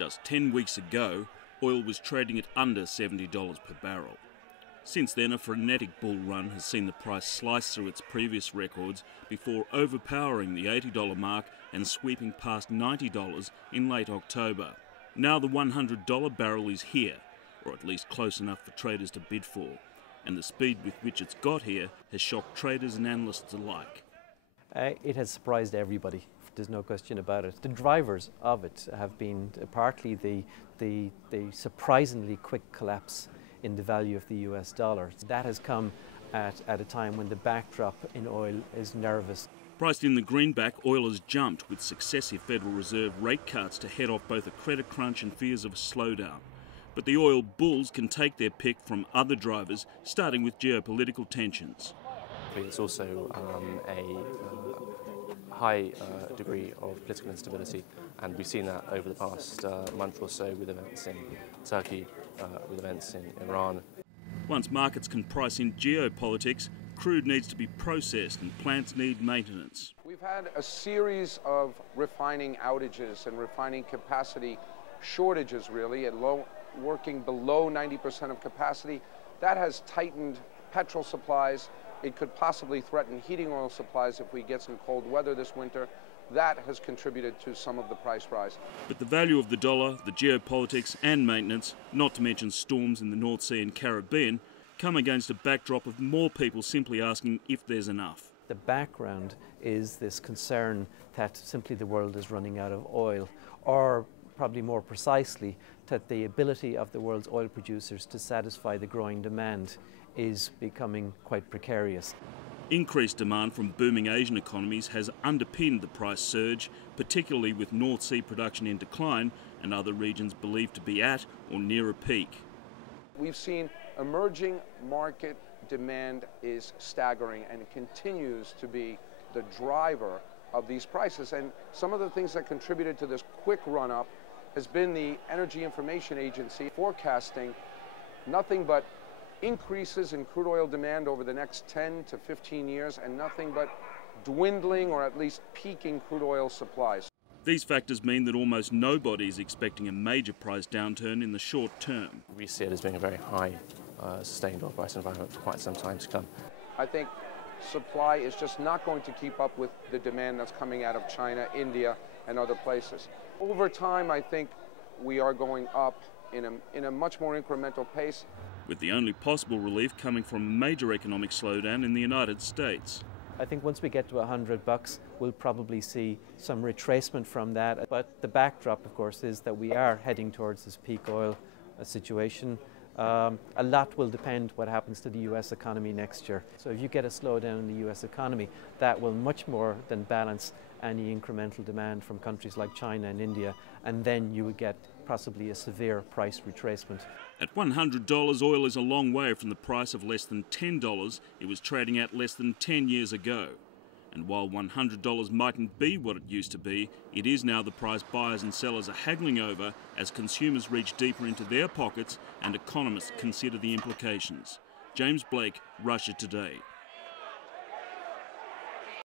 Just 10 weeks ago, oil was trading at under $70 per barrel. Since then, a frenetic bull run has seen the price slice through its previous records before overpowering the $80 mark and sweeping past $90 in late October. Now the $100 barrel is here, or at least close enough for traders to bid for, and the speed with which it's got here has shocked traders and analysts alike. It has surprised everybody, there's no question about it. The drivers of it have been partly the surprisingly quick collapse in the value of the US dollar. That has come at a time when the backdrop in oil is nervous. Priced in the greenback, oil has jumped with successive Federal Reserve rate cuts to head off both a credit crunch and fears of a slowdown. But the oil bulls can take their pick from other drivers, starting with geopolitical tensions. It's also a high degree of political instability, and we've seen that over the past month or so with events in Turkey, with events in Iran. Once markets can price in geopolitics, crude needs to be processed and plants need maintenance. We've had a series of refining outages and refining capacity shortages, really, at working below 90% of capacity. That has tightened petrol supplies. It could possibly threaten heating oil supplies if we get some cold weather this winter. That has contributed to some of the price rise. But the value of the dollar, the geopolitics and maintenance, not to mention storms in the North Sea and Caribbean, come against a backdrop of more people simply asking if there's enough. The background is this concern that simply the world is running out of oil, or probably more precisely, that the ability of the world's oil producers to satisfy the growing demand is becoming quite precarious. Increased demand from booming Asian economies has underpinned the price surge, particularly with North Sea production in decline and other regions believed to be at or near a peak. We've seen emerging market demand is staggering and it continues to be the driver of these prices. And some of the things that contributed to this quick run-up has been the Energy Information Agency forecasting nothing but increases in crude oil demand over the next 10 to 15 years and nothing but dwindling or at least peaking crude oil supplies. These factors mean that almost nobody is expecting a major price downturn in the short term. We see it as being a very high sustained oil price environment for quite some time to come. I think supply is just not going to keep up with the demand that's coming out of China, India, and other places. Over time, I think we are going up in a much more incremental pace, with the only possible relief coming from a major economic slowdown in the United States. I think once we get to $100, we'll probably see some retracement from that. But the backdrop, of course, is that we are heading towards this peak oil situation. A lot will depend what happens to the US economy next year. So if you get a slowdown in the US economy, that will much more than balance any incremental demand from countries like China and India, and then you would get possibly a severe price retracement. At $100, oil is a long way from the price of less than $10 it was trading at less than 10 years ago. And while $100 mightn't be what it used to be, it is now the price buyers and sellers are haggling over as consumers reach deeper into their pockets and economists consider the implications. James Blake, Russia Today.